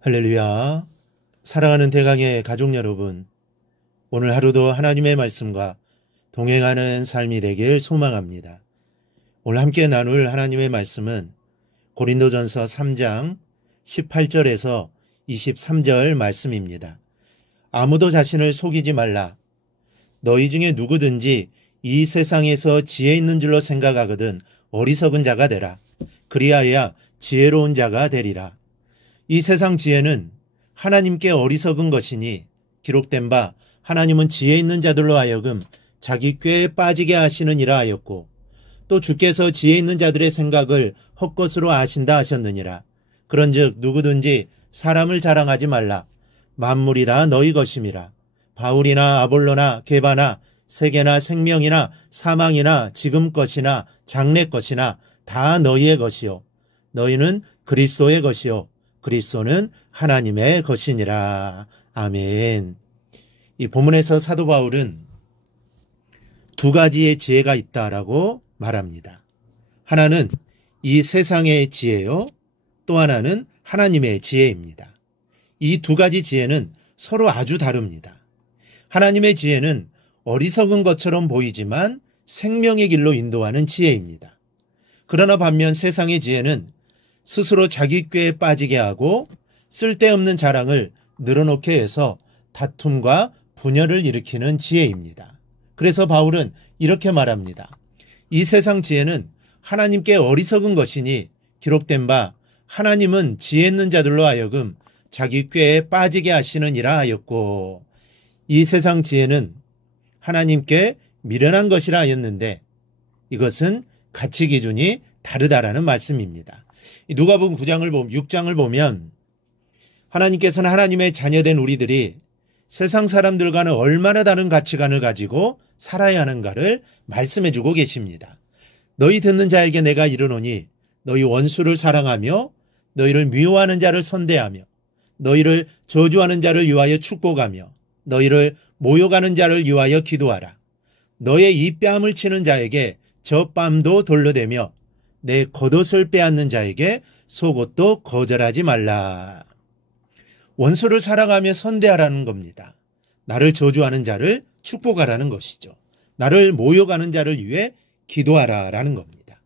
할렐루야. 사랑하는 대강의 가족 여러분, 오늘 하루도 하나님의 말씀과 동행하는 삶이 되길 소망합니다. 오늘 함께 나눌 하나님의 말씀은 고린도전서 3장 18절에서 23절 말씀입니다. 아무도 자신을 속이지 말라. 너희 중에 누구든지 이 세상에서 지혜 있는 줄로 생각하거든 어리석은 자가 되라. 그리하여 지혜로운 자가 되리라. 이 세상 지혜는 하나님께 어리석은 것이니 기록된 바 하나님은 지혜 있는 자들로 하여금 자기 꾀에 빠지게 하시느니라 하였고, 또 주께서 지혜 있는 자들의 생각을 헛것으로 아신다 하셨느니라. 그런즉 누구든지 사람을 자랑하지 말라. 만물이 다 너희 것임이라. 바울이나 아볼로나 게바나 세계나 생명이나 사망이나 지금 것이나 장래 것이나 다 너희의 것이요 너희는 그리스도의 것이요 그리스도는 하나님의 것이니라. 아멘. 이 본문에서 사도 바울은 두 가지의 지혜가 있다라고 말합니다. 하나는 이 세상의 지혜요, 또 하나는 하나님의 지혜입니다. 이 두 가지 지혜는 서로 아주 다릅니다. 하나님의 지혜는 어리석은 것처럼 보이지만 생명의 길로 인도하는 지혜입니다. 그러나 반면 세상의 지혜는 스스로 자기 꾀에 빠지게 하고 쓸데없는 자랑을 늘어놓게 해서 다툼과 분열을 일으키는 지혜입니다. 그래서 바울은 이렇게 말합니다. 이 세상 지혜는 하나님께 어리석은 것이니 기록된 바 하나님은 지혜 있는 자들로 하여금 자기 꾀에 빠지게 하시느니라 하였고, 이 세상 지혜는 하나님께 미련한 것이라 하였는데 이것은 가치 기준이 다르다라는 말씀입니다. 누가복음 6장을 보면 하나님께서는 하나님의 자녀된 우리들이 세상 사람들과는 얼마나 다른 가치관을 가지고 살아야 하는가를 말씀해 주고 계십니다. 너희 듣는 자에게 내가 이르노니 너희 원수를 사랑하며 너희를 미워하는 자를 선대하며 너희를 저주하는 자를 위하여 축복하며 너희를 모욕하는 자를 위하여 기도하라. 너의 이 뺨을 치는 자에게 저 뺨도 돌려대며 내 겉옷을 빼앗는 자에게 속옷도 거절하지 말라. 원수를 사랑하며 선대하라는 겁니다. 나를 저주하는 자를 축복하라는 것이죠. 나를 모욕하는 자를 위해 기도하라라는 겁니다.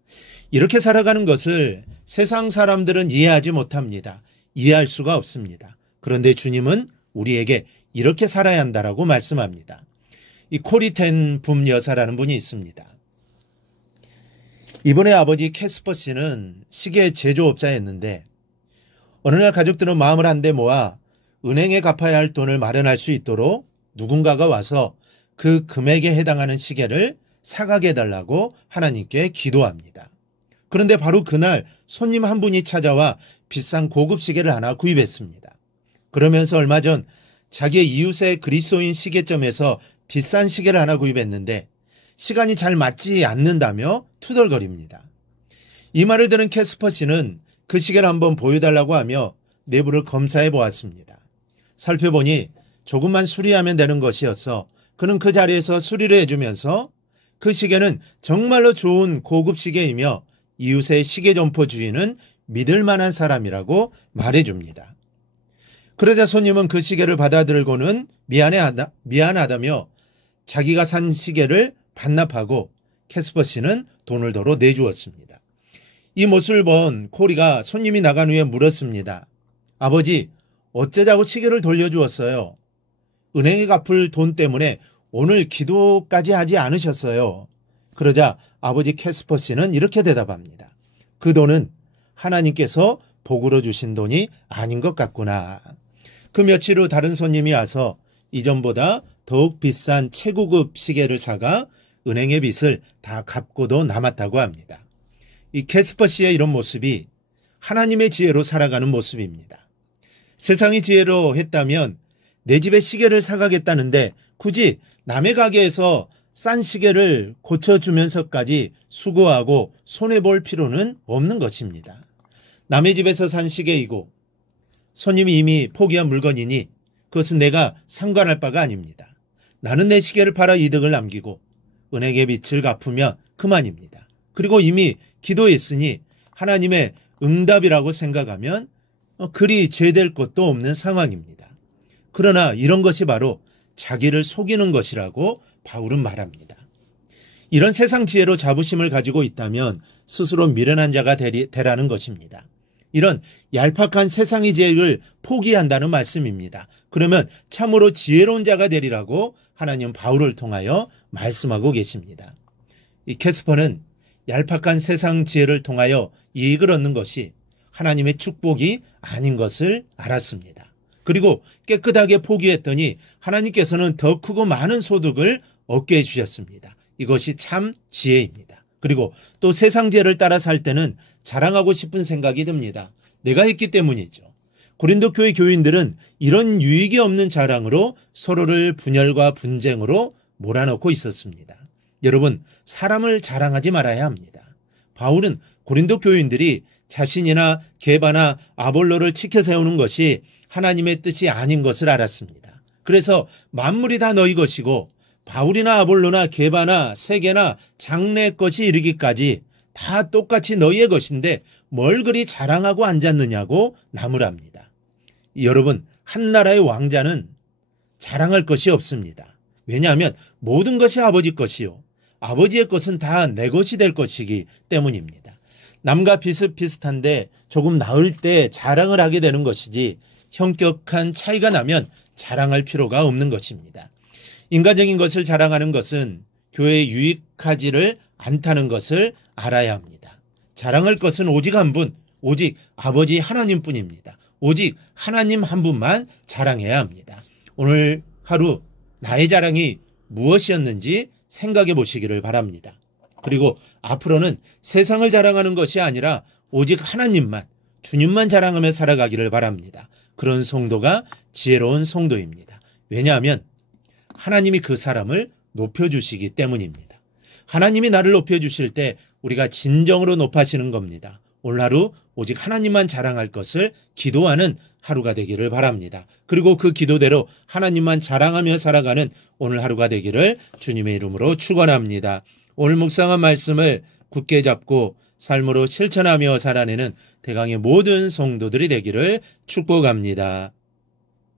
이렇게 살아가는 것을 세상 사람들은 이해하지 못합니다. 이해할 수가 없습니다. 그런데 주님은 우리에게 이렇게 살아야 한다라고 말씀합니다. 이 코리텐 붐 여사라는 분이 있습니다. 이분의 아버지 캐스퍼 씨는 시계 제조업자였는데 어느 날 가족들은 마음을 한데 모아 은행에 갚아야 할 돈을 마련할 수 있도록 누군가가 와서 그 금액에 해당하는 시계를 사가게 해달라고 하나님께 기도합니다. 그런데 바로 그날 손님 한 분이 찾아와 비싼 고급 시계를 하나 구입했습니다. 그러면서 얼마 전 자기의 이웃의 그리스도인 시계점에서 비싼 시계를 하나 구입했는데 시간이 잘 맞지 않는다며 투덜거립니다. 이 말을 들은 캐스퍼 씨는 그 시계를 한번 보여달라고 하며 내부를 검사해 보았습니다. 살펴보니 조금만 수리하면 되는 것이어서 그는 그 자리에서 수리를 해주면서 그 시계는 정말로 좋은 고급 시계이며 이웃의 시계 점포 주인은 믿을 만한 사람이라고 말해줍니다. 그러자 손님은 그 시계를 받아들고는 미안하다며 자기가 산 시계를 반납하고 캐스퍼 씨는 돈을 더러 내주었습니다. 이 모습을 본 코리가 손님이 나간 후에 물었습니다. 아버지, 어쩌자고 시계를 돌려주었어요? 은행에 갚을 돈 때문에 오늘 기도까지 하지 않으셨어요. 그러자 아버지 캐스퍼 씨는 이렇게 대답합니다. 그 돈은 하나님께서 복으로 주신 돈이 아닌 것 같구나. 그 며칠 후 다른 손님이 와서 이전보다 더욱 비싼 최고급 시계를 사가 은행의 빚을 다 갚고도 남았다고 합니다. 이 캐스퍼 씨의 이런 모습이 하나님의 지혜로 살아가는 모습입니다. 세상의 지혜로 했다면 내 집에 시계를 사가겠다는데 굳이 남의 가게에서 싼 시계를 고쳐주면서까지 수고하고 손해볼 필요는 없는 것입니다. 남의 집에서 산 시계이고 손님이 이미 포기한 물건이니 그것은 내가 상관할 바가 아닙니다. 나는 내 시계를 팔아 이득을 남기고 은행의 빚을 갚으면 그만입니다. 그리고 이미 기도했으니 하나님의 응답이라고 생각하면 그리 죄될 것도 없는 상황입니다. 그러나 이런 것이 바로 자기를 속이는 것이라고 바울은 말합니다. 이런 세상 지혜로 자부심을 가지고 있다면 스스로 미련한 자가 되라는 것입니다. 이런 얄팍한 세상의 지혜를 포기한다는 말씀입니다. 그러면 참으로 지혜로운 자가 되리라고 하나님 바울을 통하여 말씀하고 계십니다. 이 캐스퍼는 얄팍한 세상 지혜를 통하여 이익을 얻는 것이 하나님의 축복이 아닌 것을 알았습니다. 그리고 깨끗하게 포기했더니 하나님께서는 더 크고 많은 소득을 얻게 해주셨습니다. 이것이 참 지혜입니다. 그리고 또 세상 지혜를 따라 살 때는 자랑하고 싶은 생각이 듭니다. 내가 했기 때문이죠. 고린도 교회 교인들은 이런 유익이 없는 자랑으로 서로를 분열과 분쟁으로 몰아넣고 있었습니다. 여러분, 사람을 자랑하지 말아야 합니다. 바울은 고린도 교인들이 자신이나 게바나 아볼로를 치켜 세우는 것이 하나님의 뜻이 아닌 것을 알았습니다. 그래서 만물이 다 너희 것이고 바울이나 아볼로나 게바나 세계나 장래 것이 이르기까지 다 똑같이 너희의 것인데 뭘 그리 자랑하고 앉았느냐고 나무랍니다. 여러분, 한 나라의 왕자는 자랑할 것이 없습니다. 왜냐하면 모든 것이 아버지 것이요 아버지의 것은 다 내 것이 될 것이기 때문입니다. 남과 비슷비슷한데 조금 나을 때 자랑을 하게 되는 것이지 현격한 차이가 나면 자랑할 필요가 없는 것입니다. 인간적인 것을 자랑하는 것은 교회에 유익하지를 않다는 것을 알아야 합니다. 자랑할 것은 오직 한 분, 오직 아버지 하나님뿐입니다. 오직 하나님 한 분만 자랑해야 합니다. 오늘 하루 나의 자랑이 무엇이었는지 생각해 보시기를 바랍니다. 그리고 앞으로는 세상을 자랑하는 것이 아니라 오직 하나님만, 주님만 자랑하며 살아가기를 바랍니다. 그런 성도가 지혜로운 성도입니다. 왜냐하면 하나님이 그 사람을 높여주시기 때문입니다. 하나님이 나를 높여주실 때 우리가 진정으로 높아지는 겁니다. 오늘 하루 오직 하나님만 자랑할 것을 기도하는 하루가 되기를 바랍니다. 그리고 그 기도대로 하나님만 자랑하며 살아가는 오늘 하루가 되기를 주님의 이름으로 축원합니다. 오늘 묵상한 말씀을 굳게 잡고 삶으로 실천하며 살아내는 대강의 모든 성도들이 되기를 축복합니다.